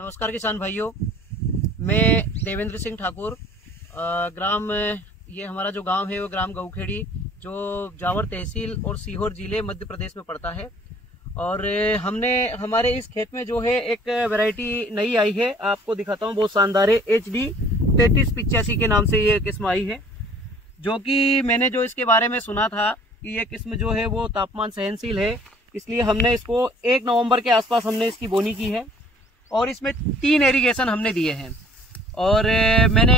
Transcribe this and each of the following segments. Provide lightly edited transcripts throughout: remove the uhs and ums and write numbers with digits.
नमस्कार किसान भाइयों, मैं देवेंद्र सिंह ठाकुर। ग्राम ये हमारा जो गांव है वो ग्राम गौखेड़ी, जो जावर तहसील और सीहोर जिले मध्य प्रदेश में पड़ता है। और हमने हमारे इस खेत में जो है एक वैरायटी नई आई है, आपको दिखाता हूँ। बहुत शानदार है, HD 3385 के नाम से ये किस्म आई है। जो कि मैंने जो इसके बारे में सुना था कि ये किस्म जो है वो तापमान सहनशील है, इसलिए हमने इसको 1 नवंबर के आसपास हमने इसकी बोनी की है और इसमें 3 एरीगेशन हमने दिए हैं। और मैंने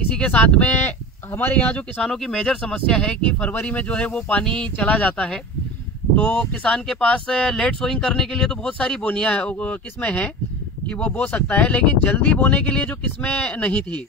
इसी के साथ में हमारे यहाँ जो किसानों की मेजर समस्या है कि फरवरी में जो है वो पानी चला जाता है, तो किसान के पास लेट सोइंग करने के लिए तो बहुत सारी बोनियाँ किस्में हैं कि वो बो सकता है, लेकिन जल्दी बोने के लिए जो किस्में नहीं थी,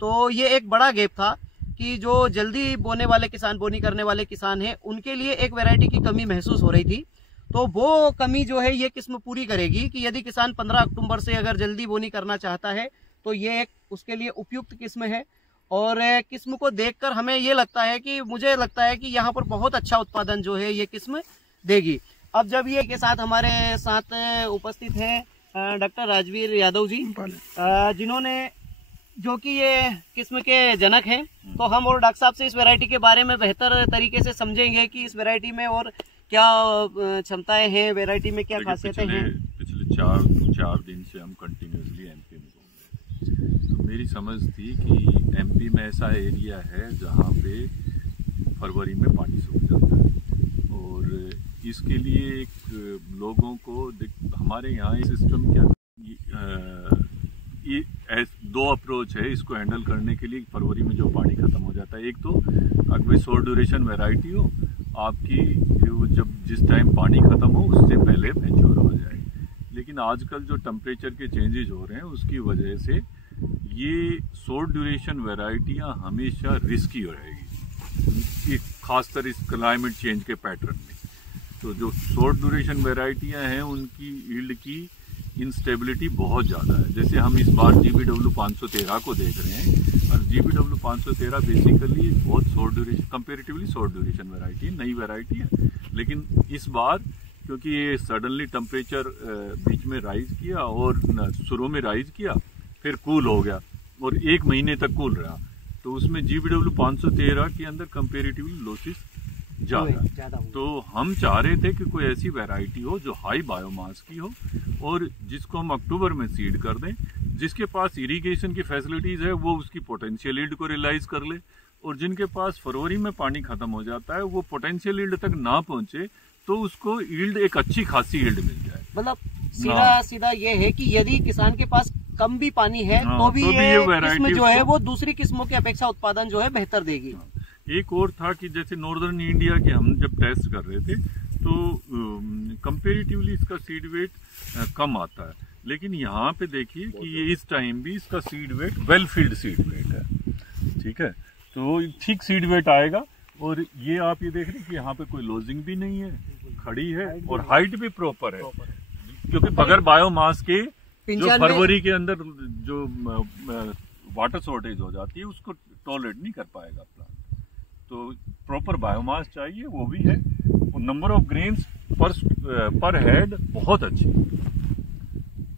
तो ये एक बड़ा गैप था कि जो जल्दी बोने वाले किसान, बोनी करने वाले किसान हैं, उनके लिए एक वैरायटी की कमी महसूस हो रही थी। तो वो कमी जो है ये किस्म पूरी करेगी कि यदि किसान 15 अक्टूबर से अगर जल्दी बोनी करना चाहता है तो ये एक उसके लिए उपयुक्त किस्म है। और किस्म को देखकर हमें ये लगता है कि मुझे लगता है कि यहाँ पर बहुत अच्छा उत्पादन जो है ये किस्म देगी। अब जब ये के साथ हमारे साथ उपस्थित हैं डॉक्टर राजवीर यादव जी, जिन्होंने जो कि ये किस्म के जनक हैं, तो हम और डॉक्टर साहब से इस वैरायटी के बारे में बेहतर तरीके से समझेंगे कि इस वैरायटी में और क्या क्षमताएं हैं, वैरायटी में क्या खासियतें हैं। पिछले चार दिन से हम कंटिन्यूसली एमपी में घूम रहे हैं, तो मेरी समझ थी कि एमपी में ऐसा एरिया है जहाँ पे फरवरी में पानी सूख जाता है। और इसके लिए एक लोगों को हमारे यहाँ सिस्टम क्या, ये 2 अप्रोच है इसको हैंडल करने के लिए। फरवरी में जो पानी खत्म हो जाता है, एक तो अगर शॉर्ट ड्यूरेशन वैरायटी हो आपकी, जब जिस टाइम पानी खत्म हो उससे पहले मैच्योर हो जाए। लेकिन आजकल जो टेम्परेचर के चेंजेस हो रहे हैं उसकी वजह से ये शॉर्ट ड्यूरेशन वैरायटियाँ हमेशा रिस्की रहेगी, खासकर इस क्लाइमेट चेंज के पैटर्न में। तो जो शॉर्ट ड्यूरेशन वैरायटियाँ हैं उनकी यील्ड की इंस्टेबिलिटी बहुत ज़्यादा है। जैसे हम इस बार GBW 513 को देख रहे हैं, और GBW 513 बेसिकली बहुत short duration, comparatively short duration variety है, नई वैरायटी है। लेकिन इस बार क्योंकि ये सडनली टेम्परेचर बीच में राइज किया और शुरू में राइज किया, फिर कूल हो गया और 1 महीने तक कूल रहा, तो उसमें GBW 513 के अंदर कंपेरेटिवली लॉसेस ज़्यादा। तो हम चाह रहे थे कि कोई ऐसी वैरायटी हो जो हाई बायोमास की हो और जिसको हम अक्टूबर में सीड कर दें, जिसके पास इरिगेशन की फैसिलिटीज़ है वो उसकी पोटेंशियल यील्ड को रियलाइज कर ले, और जिनके पास फरवरी में पानी खत्म हो जाता है वो पोटेंशियल यील्ड तक ना पहुंचे तो उसको यील्ड, एक अच्छी खासी यील्ड मिल जाए। मतलब सीधा ये है कि यदि किसान के पास कम भी पानी है तो भी ये किस्म जो है वो दूसरी किस्मों की अपेक्षा उत्पादन जो है बेहतर देगी। एक और था कि जैसे नॉर्दर्न इंडिया के हम जब टेस्ट कर रहे थे तो कंपेरेटिवली इसका सीड वेट कम आता है, लेकिन यहाँ पे देखिए कि ये इस टाइम भी इसका seed weight well filled seed weight है। ठीक है, तो ठीक सीड वेट आएगा। और ये आप ये देख रहे हैं कि यहाँ पे कोई लॉजिंग भी नहीं है, खड़ी है, और हाइट भी प्रॉपर है, क्योंकि बगैर बायोमास के जो फरवरी के अंदर जो वाटर शॉर्टेज हो जाती है उसको टॉलरेट नहीं कर पाएगा प्लांट। तो प्रॉपर बायोमास चाहिए, वो भी है। नंबर ऑफ ग्रेन्स पर हेड बहुत अच्छी,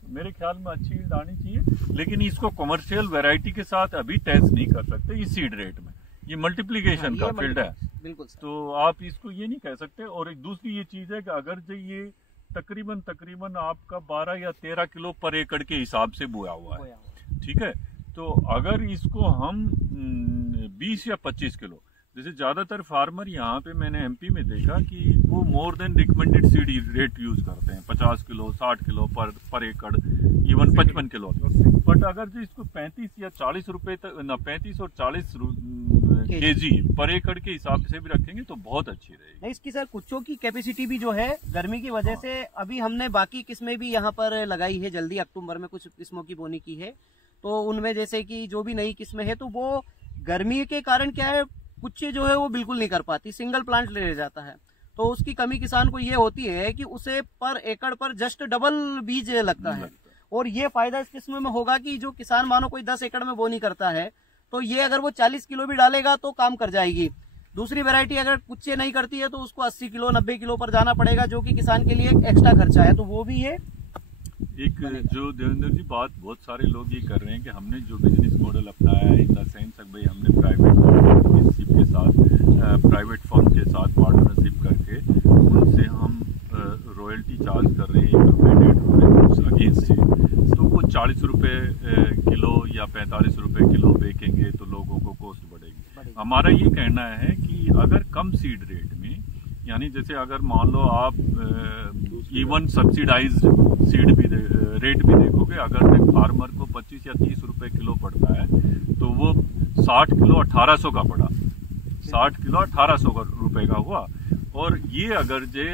मेरे ख्याल में अच्छी यील्ड आनी चाहिए। लेकिन इसको कमर्शियल वैरायटी के साथ अभी टेस्ट नहीं कर सकते इस सीड रेट में, ये मल्टीप्लिकेशन का फील्ड है, बिल्कुल। तो आप इसको ये नहीं कह सकते। और एक दूसरी ये चीज है कि अगर जो ये तकरीबन आपका 12 या 13 किलो पर एकड़ के हिसाब से बोया हुआ है, ठीक है, तो अगर इसको हम 20 या 25 किलो, जैसे ज्यादातर फार्मर यहाँ पे मैंने एमपी में देखा कि वो more than recommended seed rate use करते हैं, 50 किलो 60 किलो पर एकड़, इवन 55 किलो। बट अगर जो इसको 35 या 40 रुपए तक, 35 और 40 केजी पर एकड़ के हिसाब से भी रखेंगे तो बहुत अच्छी रहेगी। इसकी सर कुच्चों की कैपेसिटी भी जो है गर्मी की वजह से, अभी हमने बाकी किस्में भी यहाँ पर लगाई है, जल्दी अक्टूबर में कुछ किस्मों की बोनी की है, तो उनमें जैसे कि जो भी नई किस्में है तो वो गर्मी के कारण क्या है, कुच्चे जो है वो बिल्कुल नहीं कर पाती, सिंगल प्लांट ले जाता है। तो उसकी कमी किसान को ये होती है कि उसे पर एकड़ पर जस्ट डबल बीज लगता है। और ये फायदा इस किस्म में होगा कि जो किसान मानो कोई 10 एकड़ में बोनी करता है तो ये अगर वो 40 किलो भी डालेगा तो काम कर जाएगी। दूसरी वैरायटी अगर कुच्चे नहीं करती है तो उसको 80 किलो 90 किलो पर जाना पड़ेगा, जो कि किसान के लिए एक एक्स्ट्रा खर्चा है, तो वो भी है। एक जो देवेंद्र जी बात बहुत सारे लोग ये कर रहे हैं कि हमने जो बिजनेस मॉडल अपनाया है इन द सेंस भाई हमने प्राइवेट के साथ प्राइवेट फर्म के साथ पार्टनरशिप करके उनसे हम रॉयल्टी चार्ज कर रहे हैं ₹1 अगेंस्ट से, तो वो 40 रुपये किलो या 45 रुपये किलो बेचेंगे तो लोगों को कॉस्ट बढ़ेगी। हमारा ये कहना है कि अगर कम सीड रेट में, यानी जैसे अगर मान लो आप इवन सब्सिडाइज्ड सीड भी रेट भी देखोगे, अगर एक फार्मर को 25 या 30 रुपए किलो पड़ता है तो वो 60 किलो 1800 का पड़ा, 60 किलो 1800 रुपए का हुआ। और ये अगर जे